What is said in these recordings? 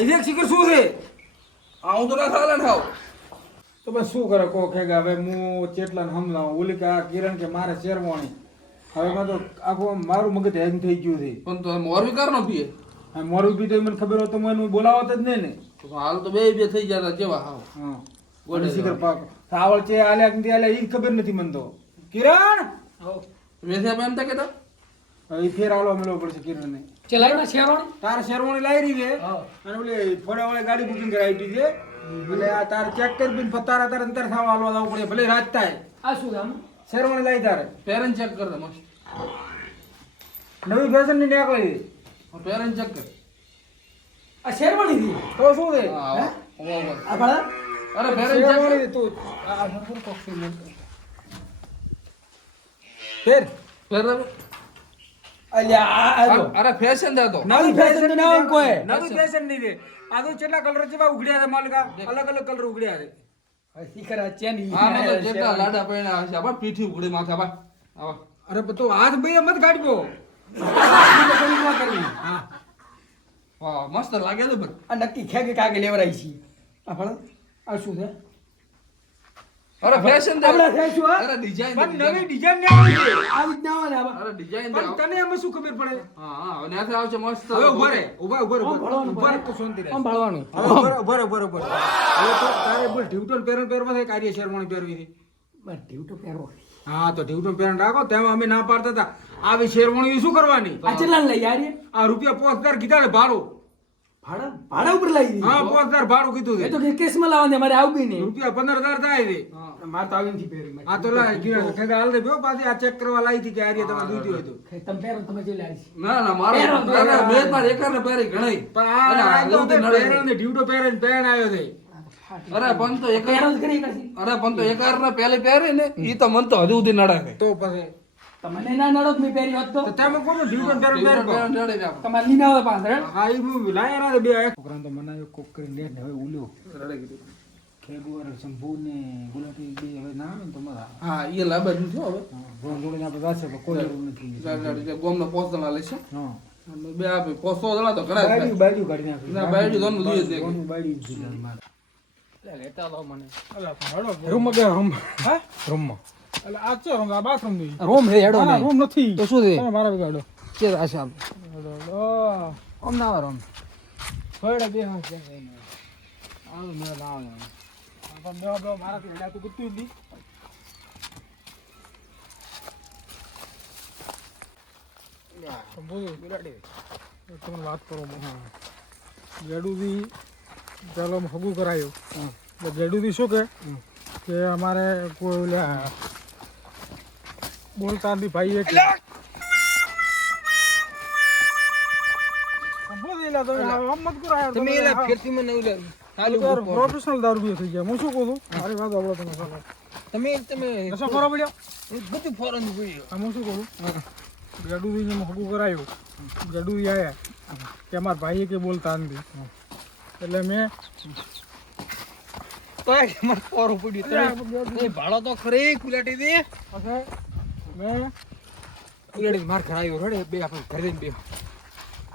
આઈઝેક શિખર શું છે આવું તો ના ચાલે ને હાવ. તો બસ શું કરે કો કે હવે હું ચેટલાને સમજાવું ઓલી કે આ કિરણ કે મારે શેરવાણી હવે મેં તો આખું મારું મગજ હેંગ થઈ ગયું છે પણ તો મોરબી કર નો પીએ. હા મારું બી તો મને ખબર હોત તો મને બોલાવત જ નહીં ને તો હાલ તો બે થઈ જતા કેવા હાવ. હા ઓલી શિખર પાક સાવળ છે આલ્યા કે નથી આલ્યા એ ખબર નથી મને તો કિરણ વેસે એમ તા કેતા હવે ઈ ફેર આવલો મેળવો પડશે કિરણને ચલાઈ માં શેરવાણી તારે શેરવાણી લાવી રહી છે અને ઓલી ફોડાવાળી ગાડી બુકિંગ કરાવી દીધી છે એટલે આ તારે ચેક કરી બી તારે અંતર થવા હાલવા જવું પડે ભલે રાત થાય આ શું કામ શેરવાણી લાવી તારે પેરેન્ટ ચેક કર દે મસ્ત. નવી ફેશન ની નીકળી પેરેન્ટ ચેક કર. આ શેરવાણી થી તો શું છે હા હે? આ ભલા અરે પેરેન્ટ ચેક કર. શેરવાણી તું આ નકુર કોક્સી લે ફેર પેરેન્ટ અલ્યા આ જો અરે ફેશન દે તો. નવી ફેશન તો ના હોય કોઈ નવી ફેશન ની છે આ તો કેટલા કલર જેવા ઉઘડ્યા છે માલિકા અલગ અલગ કલર ઉઘડ્યા છે શિખર આ ચેની હા ને તો જેટલા લાડા પૈણા હશે આપા પીઠી ઉગડી માથે આપા આવા. અરે પણ તો હાથ ભાઈ મત ગાડવો હા વાહ મસ્ત લાગે છે પણ. આ નક્કી ખેગે કાગે લેવરાઈ છે આ ભલા આ શું છે અરે ફેશન દે. આપણા છે શું આ અરે ડિઝાઇન પણ નવી ડિઝાઇન ને આવી છે આવી જ ના હોય ને આવા અરે ડિઝાઇન દે. પણ તને એમાં શું ખબર પડે હા હા હવે ત્યાંથી આવશે મસ્ત. હવે ઉભા રે ઉભા ઉભા ભણવાનું ઉભા તો શાંતિ રહે આમ ભાળવાનું હવે ઉભા ઉભા હવે તો તારે બોલ ઢીવટોન પેરણ પહેરવા છે કાર્ય શેરવાણી પહેરવી છે બસ ઢીવટો પહેરો હા તો ઢીવટોન પેરણ રાખો તેમાં અમે ના પાડતા હતા આવી શેરવાણી શું કરવાની આ ચલાન લઈ યાર આ રૂપિયા 5000 કીધા ને ભાડું ભાડા ઉપર લઈ દીધી હા 5000 ભાડું કીધું એ છે તો કે કેસમાં લાવવાને મારે આવબી નહીં રૂપિયા 15000 થાય છે મારે તો આવી નથી પહેરી આ તો લાય ગીરા ખેગા હાલ દે બેઓ પાછી આ ચેક કરવા લાવી હતી કે આ તમારે દૂધી હોય તો તમે પહેરો તમે જોઈ લાવી ના ના મારો પહેરો તો અરે મેં તાર એકાને પહેરી ઘણી. પણ અરે આ તો હજુ નડે. પેરણ ને ઢીવટો પહેરે પહેણ આવ્યો છે અરે પણ તો એક પહેરો જ કરી પછી અરે પણ તો એકાર ને પહેલી પહેરી ને ઈ તો મન તો હજુ સુધી નડે છે. તો પછી તમને ના નડો મેં પહેરી હોત તો તો તમે કોનો ઢીવટો પેરણ પહેર કો પહેરણ નડે ને આપણે. તમારે લીના આવે પાંચ હા ઈ હું લાયા ના બે છોકરાને તો મનાયો કોક કરીને લે ને હવે ઉલ્યો રડે કીધું. ખેગુ અને શંભુ ને ગુલાટી બે હવે ના આવે ને તો મારા હા ઈ લાંબા જ છો હવે. રોજ જોડે આપણે જાશે પણ કોઈ જરૂર નથી ગાડી ગોમનો પોસ્ટના લેશે. હા બે આપે પોસ્તો જણા તો કરાય જ બાયડી બાયડી કાઢી નાખી ના, બાયડી તો આનું દૂધ જ દેખે. બાયડી જ દીધા મારે લેતા લો મને રૂમમાં બે રૂમ હા રૂમમાં એટલે આ છે રૂમ આ બાથરૂમ ની રૂમ હે હેડો ના રૂમ નથી તો શું છે તમે મારા બગાડો કે આશા ઓમ ના આવે રૂમ ફળે બે હાથ છે આવું મેં લાવ આ તો મેં મારા થી હેડા તો કુત્તું દી બોલો બિરાડી તમે વાત કરો જેડુથી ચાલો હગું કરાયું એટલે જેડુથી શું કે અમારે કોઈ ઓલા બોલતા નથી ભાઈ એક પ્રોફેશનલ દારૂ પીએ થઈ ગયા હું શું કહું છું મારી વાત આવડો તમે ચાલો તમે નશો ખરો પડ્યો બધું ફોરન પડ્યું આ હું શું કહું ગડુથી હગું કરાયું ગડુથી આવ્યા કે અમારા ભાઈએ કે બોલતા નથી એટલે મેં તો મારે ફોરન પડ્યું તમે ભાડો તો ખરી કુલાટી દે પછી મેં કુલાટી માર ઘર આવ્યો રડે બે આપણે ઘરે જઈને બે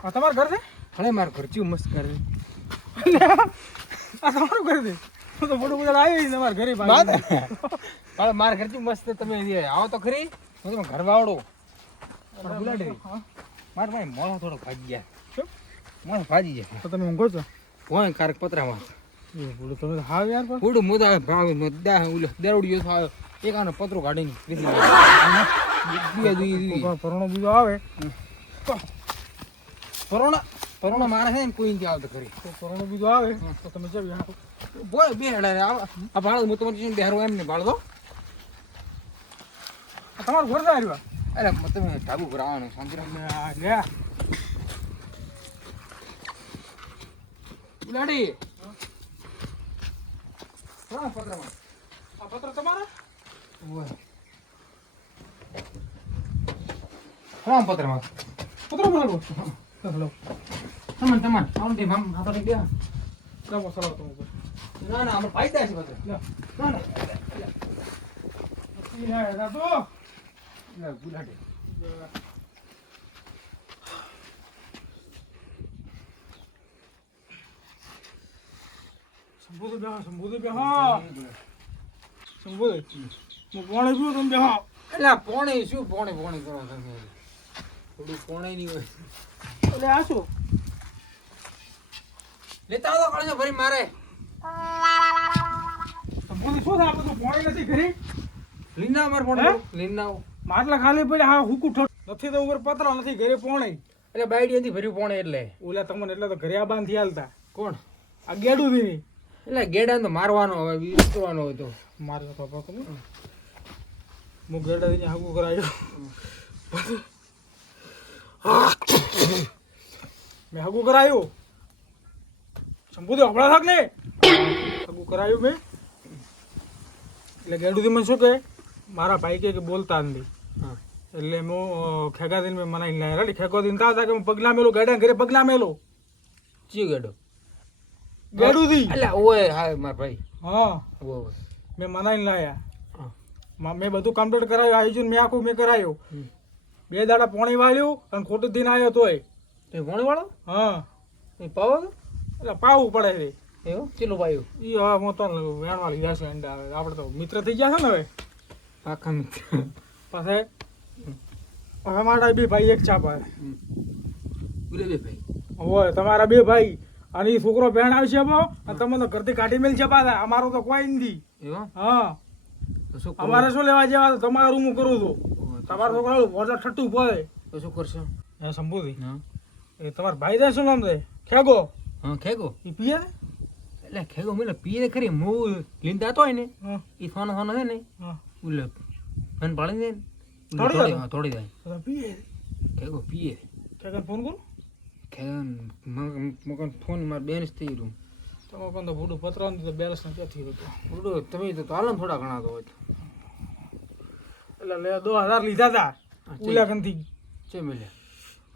આ તમારું ઘર છે હણે માર ઘર ચીવું મસ્ત કરે આ તમારું ઘર છે હું તો ફોટો બધા આવી તમારા ઘરે બાદ પણ માર ઘર ચીવું મસ્ત તમે આવો તો ખરી હું તમે ઘર વાવડો કુલાટી માર ભાઈ મોળો થોડો ભાગી ગયા શું? મોળો ભાજી જાય તો તમે ઊંઘો છો હોય કારક પતરામાં એ બોલો તમે હા યાર પણ ફૂડ મુદા ભાવ મુદ્દા ઉલો દરોડિયો થયો એક આનો પતરો કાઢીને બેસી કોઈ પરોણો બીજો આવે પરોણા માણસ છે ને કોઈ નથી આવતો ખરી તો પરોણો બીજો આવે તો તમે જવી હા બોય બે હેડા આ ભાડો હું તમારે બેહરો એમ ને ભાડો તમારું ઘર ના આવ્યું અરે તમે ઢાબુ પર આવવાનું શાંતિ રાખ બુલાડી હા પતરામાં આ પત્ર તમારા ઓય હા પતરામાં પત્ર બનાવો હેલો તમાન આવું દે મામ આ તો દે લાવો સલાહ તમે ના ના અમે ફાયદા છે પત્ર લ્યો ના ના ઈ ના દાદો લે બુલાડી શંભુજી બેહો, શંભુજી બેહો. શંભુજી, હું પાણી પીવું, તમે બેહો. એટલે આ પોણી શું પોણી પોણી કરો તમે થોડું પોણી નહીં હોય એટલે આ શું? લેતા આવો કળજો ભરી મારે શંભુજી શું થાય? આપણે તો પાણી નથી ઘરે. લીના માર હે? પોણી લીના આવો માટલા ખાલી પડ્યા, હા હુકુ ઠોઠ નથી તો ઉપર પતરા નથી ઘરે પાણી. એટલે બાયડી હતી ભર્યું પોણી એટલે ઓલા તમને એટલે તો ઘરે આ બાંધી હાલતા. કોણ આ ગેડું નહીં એટલે ગેડા તો મારવાનો હવે વિસ્તરવાનો હોય તો મારે પપ્પા તમે હું ગેડા થઈને હાગું કરાયો. મેં હાગું કરાયું. શંભુજી હમણાં થાક ને હાગું કરાયું મેં. એટલે ગેડુથી મને શું કહે, મારા ભાઈ કે બોલતા નથી. હા એટલે હું ખેગાદીને મેં મનાઈને લાયા. રેડી ખેગાદીને તા હતા કે હું પગલા મેલો, ગેડા ઘરે પગલા મેલો. ચિયો ગેડો ગેડુથી એટલે ઓય હા માર ભાઈ હા ઓય મેં મનાઈને લાયા. હા. મેં બધું કમ્પ્લીટ કરાયું, આયોજન મેં આખું મેં કરાયું. 2 દાડા પોણી વાળ્યું અને ખોટું દિન આવ્યો તોય. તે પોણી વાળો હા એ પાવો એટલે પાવું પડે છે. એવું ચેલું પાયું એ હવે હું તો વેણવાળી જશે અંડા. આપણે તો મિત્ર થઈ ગયા છે ને હવે. આખા મિત્ર પાસે હવે મારા 2 ભાઈ એક ચા પાય બોલે બે ભાઈ હોય. તમારા 2 ભાઈ અને એ છોકરો બહેણ આવશે બહુ અને તમે તો ઘરથી કાઢી મેલ છે પાછા. અમારો તો કોઈ નથી. એવું હા તો શું અમારે શું લેવા જેવા? તમારું હું કરું છું. તમારા છોકરા ભોજન ઠટ્ટું પડે. તો શું કરશો હે શંભુજી, હા એ તમારા ભાઈ થાય શું નામ છે? ખેગો. હા ખેગો એ પીએ છે? એટલે ખેગો મને પીએ ખરી હું લીંદા તો હોય ને હા એ સોનો સોનો છે ને હા ઉલે ફન પાડી દે તોડી જાય? હા તોડી જાય તો પીએ. ખેગો પીએ ખેગન ફોન કરું. ખેગન મગન ફોન માર બેન જ થઈ રહ્યું તમે કોણ તો ભૂડું પતરા તો બેલેન્સ ક્યાંથી હતું? ઉડો તમે તો હાલો ને થોડા ઘણા તો હોય તો એટલે લે 2000 લીધા હતા ઉલાકનથી. છે મેલે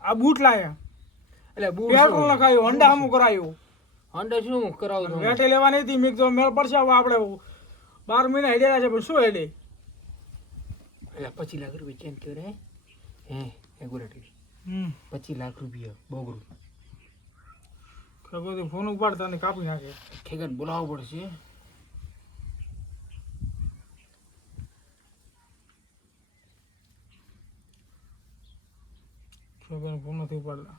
આ બૂટ લાયા, એટલે બૂટ પેટ્રોલ લખાયું, હોન્ડા હમું કરાયું. અંડા શું કરાવું છું વેટે લેવાની હતી. મેં તો મેળ પડશે હવે આપણે 12 મહિના હેડેલા છે પણ શું હેડે? એટલે 25 લાખ રૂપિયા ચેન્જ કરે હે ગુલાટી 25 લાખ રૂપિયા બોગરું ખેગોથી ફોન ઉપાડતા ને કાપી નાખે. ખેગન બોલાવવો પડશે ખેગન ફોન નથી ઉપાડતા.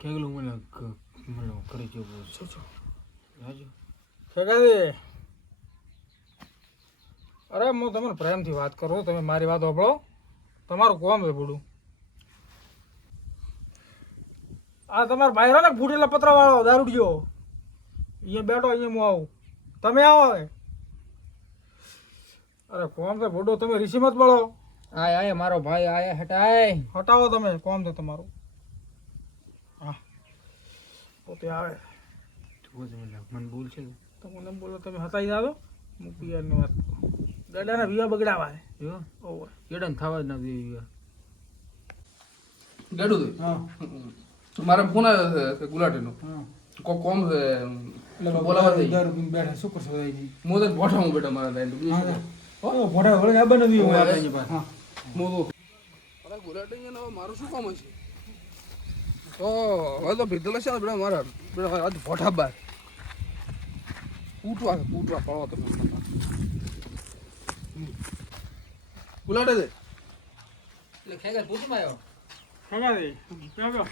ખેગલું મને કરી જવું રાજુ ખેગાજી, અરે હું તમને પ્રેમથી વાત કરું, તમે મારી વાત સાંભળો. તમારું કોમ છે બુડું. આ તમારા ભાઈ ને ફૂટેલા પતરા વાળો દારૂડિયો અહીંયા બેઠો, અહીંયા હું આવું, તમે આવો હવે. અરે કોમ છે બુડો, તમે ઋષિ મત બોલો. આય આય મારો ભાઈ આય હટાય હટાવો તમે, કોમ છે તમારું. હા પોતે આવે મને ભૂલ છે તો મને બોલો, તમે હટાઈ જાઓ. હું પિયરની વાત કરું. ગાડાના વિવા બગડાવા છે. જો ઓવે કેડન થવા જ નથી ગાડું દે હા મારા ફોન આવ્યો છે ગુલાટીનો હા કોમ છે એટલે બોલાવા દઈ દારૂ પીને બેઠા શું કરશો દાદાજી? હું તો ભોઠા બેટા મારા લાઈન હા ભોડા વળે આ બનાવી હું આ તારી પાસે. હા મોદો અરે ગુલાટી ને મારું શું કામ હશે તો હવે તો ભીતલા છે બેટા મારા બેટા આજ ભોઠા બાર પૂટવા પાડો તમે ગુલાટે દે એટલે ખેગન પૂછમાં આવ્યો ખેગાજી ક્યાં ગયો?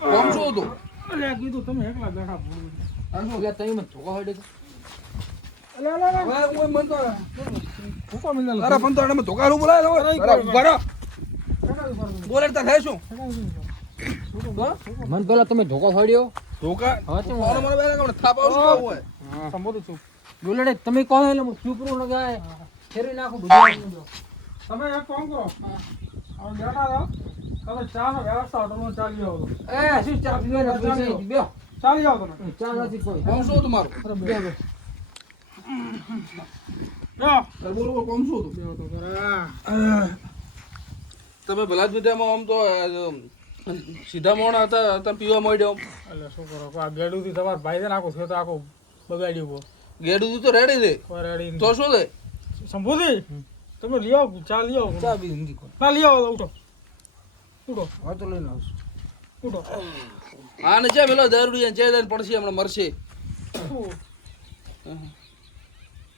કોમ શું હતું અલે આ કીધું તમે એકલા બેઠા ભૂલ. એટલે તમે મને ધોકા હડે અલે અલે અલે હવે હું મન તો ફૂકો મિલલ. તારા પણ તો આને ધોકારું બોલાય બરા બોલાડતા થાય શું મને પેલા તમે ધોકા ફાડ્યો ધોકા હવે તો કોણ મારા બેરા કોણ થાપ આવશે હોય સંબોધું છું. બોલડે તમે કહો એટલે હું ચૂપ રહું ને ગાય ફેરવી નાખું બધું તમે એક કામ કરો, હવે બેઠા રહો, તમે ચા નો વ્યવસ્થા હોટલમાં ચાલી આવો. એ શું ચા પીવાના પૈસા બે ચાલી આવો તમે. ચા નથી કોઈ કોમ શું હતું મારું બે બે જો બોલ બોલ કોમ શું હતું બેહો તો ખરા. તમે ભલા જ મીઠામાં આમ તો સીધા મોણા હતા તમે પીવા માંડ્યો અલે શું કરો, આ ગેડુથી તમારા ભાઈ છે ને આખું છે તો આખું બગાડ્યું બહુ. ગેડું તો રેડી છે કોઈ રેડી તો શું છે શંભુજી તમે લઈ આવો, ચા લઈ આવો. ચા બી નથી કોઈ ના લઈ આવો, ઉઠો ઉઠો હવે તો લઈને આવશું ઉઠો. હા ને છે પેલો દારૂડિયા છે દઈને પડશે હમણાં મરશે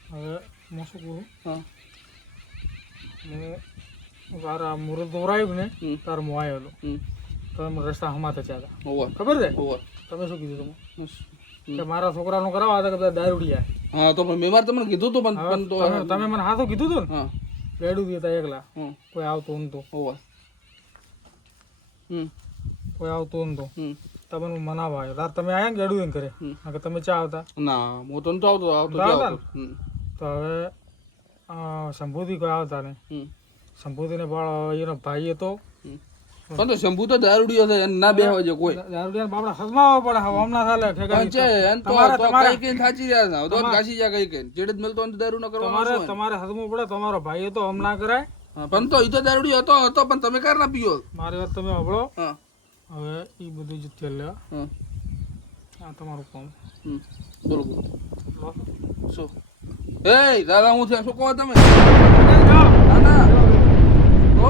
હવે હું શું કરું હા હું તારા મુહૂર્ત દોરાયું ને હમ. તાર હું આવેલો હમ તો અમે રસ્તા હમાતા ચાલ્યા ઓવર ખબર છે ઓવર તમે શું કીધું તમે કે મારા છોકરાનું કરાવવા હતા કે બધા દારૂડિયા હા તો પણ મેં મારે તમને કીધું હતું પણ હવે પણ તો તમે મને હાથો કીધું હતું ને હા રેડું હતા એકલા હમ કોઈ આવતું નતું ઓવર હમ કોઈ આવતું નતું હમ તમે મનાવા આવ્યો તાર તમે આવ્યા ને રેડું કરે હમ. કે તમે ચા આવતા ના હું તો નતો આવતો આવતો નતો જ આવતા આવતો હમ તો હવે શંભુથી કોઈ આવતા ને હમ શંભુથી પણ એનો ભાઈ હતો હમ. પણ તો શંભુ તો દારૂડિયો છે એને ના બેહવા છે કોઈ દારૂડિયા બાપડા હસમાવા પડે હવે હમણાં ચાલે પણ છે એને તો તમારે- તો તમારે- કઈ કઈ થાચી રહ્યા છે તો ઘાસી જાય કઈ કઈ જેડે જ મળતો હોય તો દારૂ ન કરવાનો તમારે શું હોય? તમારે હસમું પડે તમારો ભાઈ હતો હમણાં કરાય હા, પણ તો ઈ તો દારૂડિયો હતો પણ તમે કાર ના પીઓ મારી વાત તમે સાંભળો હા હવે એ બધું જ તેલ લેવા હા આ તમારું કામ હમ બોલો બોલો લો. શું એ દાદા હું છે શું કહો તમે ના ના તો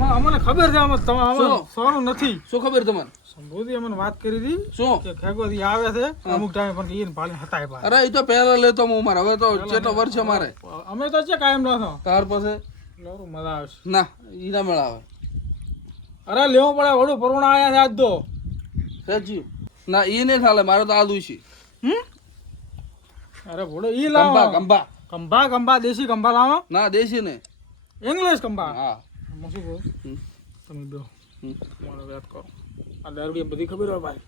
હા, અમને ખબર છે આમાં શું? સોનું નથી શું ખબર તમારે શંભુથી અમને વાત કરી હતી શું કે ખેગોથી આવે છે અમુક ટાઈમ પણ એને પાલીને હટાય પાછા. અરે ઈ તો પહેલા લેતો હું મારે હવે તો જેટલો વર્ષ છે મારે અમે તો છે કાયમ ન થો તાર પાસે લોરું મજા આવશે ના ઈ ના મેળાવે અરે લેવું પડે વડું પરુણા આયા છે આજ તો સાચી ના ઈ નહીં ચાલે મારે તો આદુ છે અરે વડું ઈ લાવો કંબા કંબા કંબા દેશી કંબા લાવો ના દેશી ને ઇંગ્લિશ કંબા હા હું શું કહું હમ. તમે બે હમ. મારે વાત કરો આ દારૂડી બધી ખબર હોય ભાઈ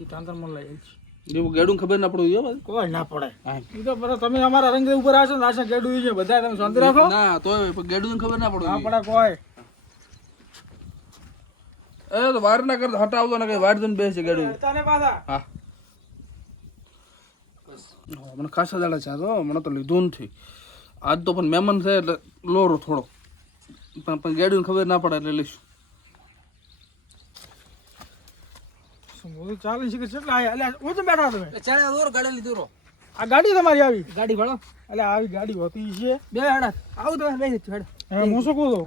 એ તાંતર મને લઈ જાય છે એવું ગેડું ખબર ના પડવું જોઈએ કોઈ ના પડે હા. એ તો પછી તમે અમારા રંગ ઉપર આવશો ને આશા ગેડું છે બધા તમે શાંતિ રાખો ના તો ગેડું ખબર ના પડવું ના જોઈએ. પડે કોઈ એ તો વાર ના કરતા હટાવતો ને કઈ વાર જઈને બેસે ગેડું તને પાછા હા મને ખાસા દાડા છે તો મને તો લીધું નથી આજ તો પણ મહેમાન છે એટલે લોરો થોડો પણ ગેડું ખબર ના પડે એટલે લઈશું શું બોલું ચાલી છે કે કેટલા આયા અલ્યા હું તો બેઠા તમે ચાલે દોર ગાડી લીધું રો આ ગાડી તમારી આવી ગાડી ભાડો એટલે આવી ગાડી હોતી છે બે હાડા આવું તમે બેસી હેડ હું શું કહું છું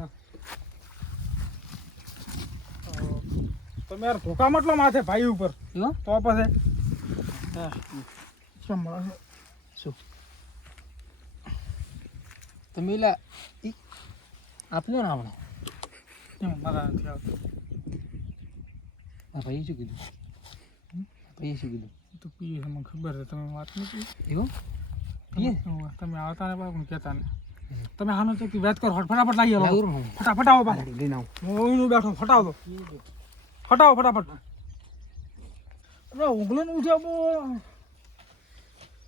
તમે યાર ધોકા મતલો માથે ભાઈ ઉપર નો તો પછી હા શું મળે છે શું તમે લા આપ્યો ને હમણાં એમ મારા નથી આવતું આ ભાઈ શું કીધું ભાઈ શું કીધું તો પીએ છે મને ખબર છે તમે વાત નથી એવું પીએ તમે આવતા ને પણ કહેતા ને તમે હાનો ચોકી વાત કરો ફટાફટ લાગી આવો લાવું ને ફટાફટ આવો પાછા લઈને આવું હું અહીંનું બેઠો ફટાવો દો ફટાવો ફટાફટ અરે ઊંઘલો ને ઉઠ્યા બો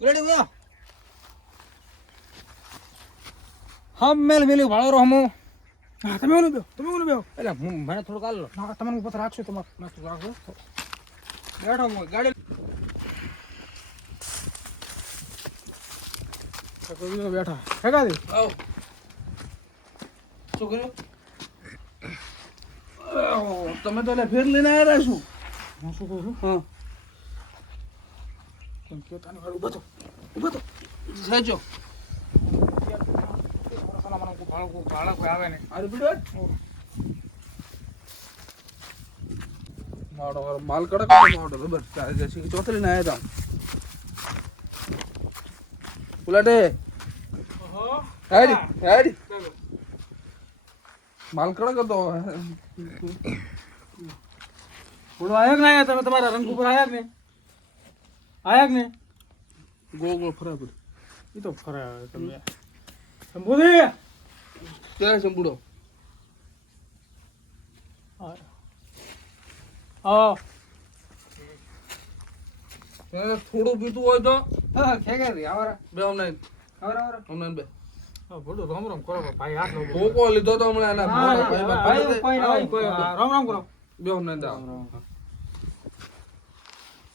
રેડી બોલો હમ મેલી ભાડો રો હમો હા તમે ઓલું બેહો તમે ઓલું બેહો એટલે હું મને થોડુંક આલ લો ના તમે ઉપર રાખશો તમારે નાસ્તો રાખો બેઠો હું ગાડી બેઠા ઠેકા દે આવો શું કર્યું તમે તો એટલે ફેર લઈને આવ્યા શું હું શું કહું છું હા કેમ કહેતા ને ઉભો તો ઉભો તો સાચો ભાડા કોઈ આવે ને અરે બીડો મારો માલ કડક મારો બરાબર ચાલે છે ચોથરી ને આવ્યા તા ઉલાટે હેડી હેડી માલ કડક હતો થોડો આયા કે ના આયા તમે તમારા રંગ ઉપર આયા કે ને આયા કે ને ગોળ ગોળ ફરે બધું એ તો ફરે તમે સંબોધી ક્યાં છે બુડો હા ત્યારે થોડું પીતું હોય તો હા ખેગે રે આવરા બે અમને આવરા અમને બે બોલો રામ રામ કરો ભાઈ હાથ નો ભોકો લીધો તો હમણાં એના મોટા ભાઈ કોઈ રામ રામ કરો બે અમને દા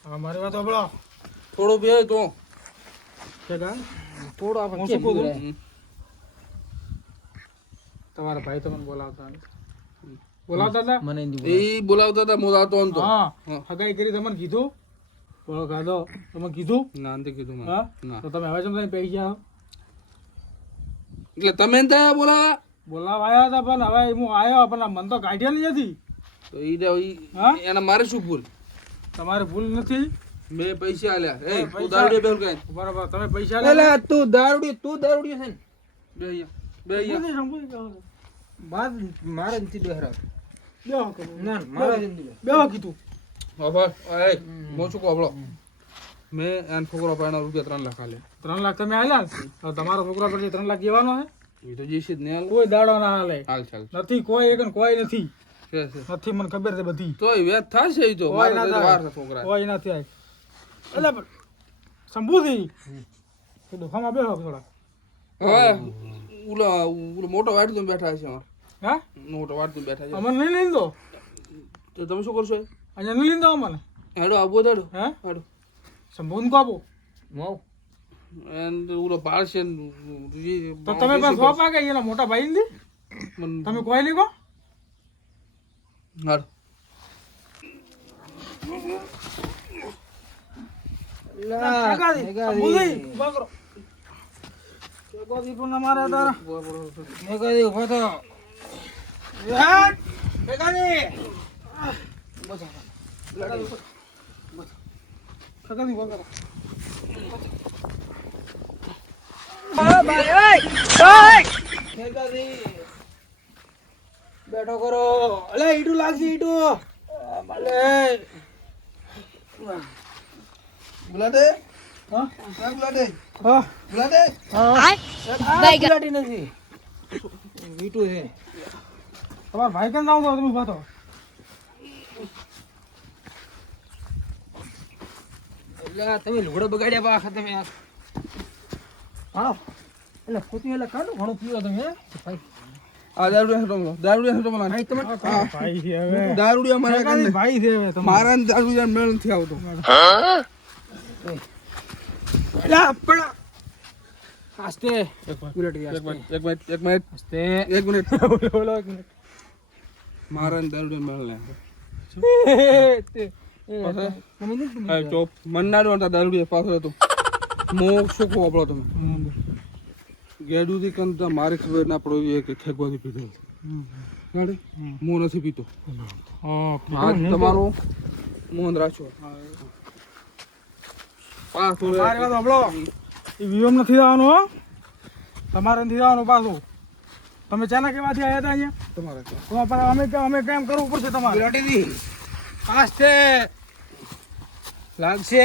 હા મારી વાત સાંભળો થોડું બે તો કે ગા થોડો હું આપણે શું કહું છું? હમ. તમારા ભાઈ તમને બોલાવતા નથી. બોલાવતા હતા મને હિન્દી એ બોલાવતા હતા મોદા તો તો હા હા. હગાઈ કરી તમને કીધું બોલો ગાધો તમે કીધું ના અંતે કીધું મેં હા ના તો તમે હવે સમજાય પૈ ગયા એટલે તમે ને ત્યાં બોલાવા બોલાવા આવ્યા હતા પણ હવે હું આવ્યો પણ આ મન તો કાઢ્યા નથી તો ઈ હા? એના મારે શું ભૂલ તમારી ભૂલ નથી. મેં પૈસા આલ્યા એ તું પૈસા- દારૂડિયો બેહુલ કાંઈ બરાબર તમે પૈસા લે એલા તું દારૂડિયો છે ને બે અહીંયા બે અહીંયા શંભુજી કહો છો. મારે નથી બેહરા બેહો કે ના મારે નથી બેહરા. બેહો કીધું. હવે એ મોચું કોબળો મેં એન છોકરો પાણા રૂપિયા 3 લાખ આલ્યા 3 લાખ તમે આલ્યા ને? હવે તમારા છોકરા પર 3 લાખ દેવાનો છે? એ તો જે છે જ ને હાલ કોઈ દાડો ના હાલે. હાલ ચાલ નથી કોઈ એક ને કોઈ નથી. છે નથી મને ખબર છે બધી. તોય વેત થશે ઈ તો કોઈ મારે ના તો થાય. વાર છે છોકરા કોઈ ના થાય. એટલે પણ શંભુજી એ દુખામાં બેહો થોડા. હવે ઓલો મોટો વાડ તો બેઠા છે અમાર હા મોટો વાડ તો બેઠા છે અમને નહીં લઈને દો. તો તમે શું કરશો અહીંયા નહીં લઈને દો અમને. હેડો આવો હેડો હે હેડો શંભુને કાપો. મોવ એન ઓલો પાળ છે તો તમે પણ સોપા કે એના મોટા ભાઈ ને તમે કોઈ નહીં કહો. હાડ કાકાજી, શંભુજી, ઊભા કરો. કાકાજી પણ અમારે તારા. મેઘાજી ઉભો થો યાર, કાકાજી. કાકાજી, ઊભા કરો. બેઠો કરો. અલે ઈટું લાગશે ઈટું. અલે બુલાડે હા બુલાડે હા બુલાડે હા. ગુલાટી નથી વીટું છે તમારા ભાઈ કેમ ના તમે ઉભા થો. એટલે તમે લુગડો બગાડ્યા પાછા તમે હા એટલે ખોટી એટલે કાઢો ઘણું પીવો તમે હે ભાઈ આ દારૂડિયા હટો મને ભાઈ તમે ભાઈ છે હવે. દારૂડિયા મારા કાકાજી, કાને ભાઈ છે હવે તમારા. મારા ને દારૂડિયા મેળ નથી આવતો અલા, પણ આસ્તે ગુલાટી એક આસ્તે. મિનિટ એક મિનિટ આસ્તે. એક મિનિટ બોલો એક મિનિટ. મારા ને દારૂડિયા મેળ નહીં તે- આવતો તમે નથી હા ચોપ મન ના ડોતા દારૂડિયા પાછળ હતો મો શું કહો આપણો તમે ગેડુથી કંતા મારે ખબર ના પડવી કે ખેગવાથી પીધો ગાડી હું નથી પીતો હા, આજ તમારો મોહન રાખો પાછો મારી વાત સાંભળો. એ વિયમ નથી જવાનું હો. તમારે નથી જવાનું પાછું. તમે ચાના કેવાથી આવ્યા હતા અહીંયા? તમારે તમારા પર અમે કેમ કરવું પડશે તમારે? ગુલાટી આસ્તે લાગશે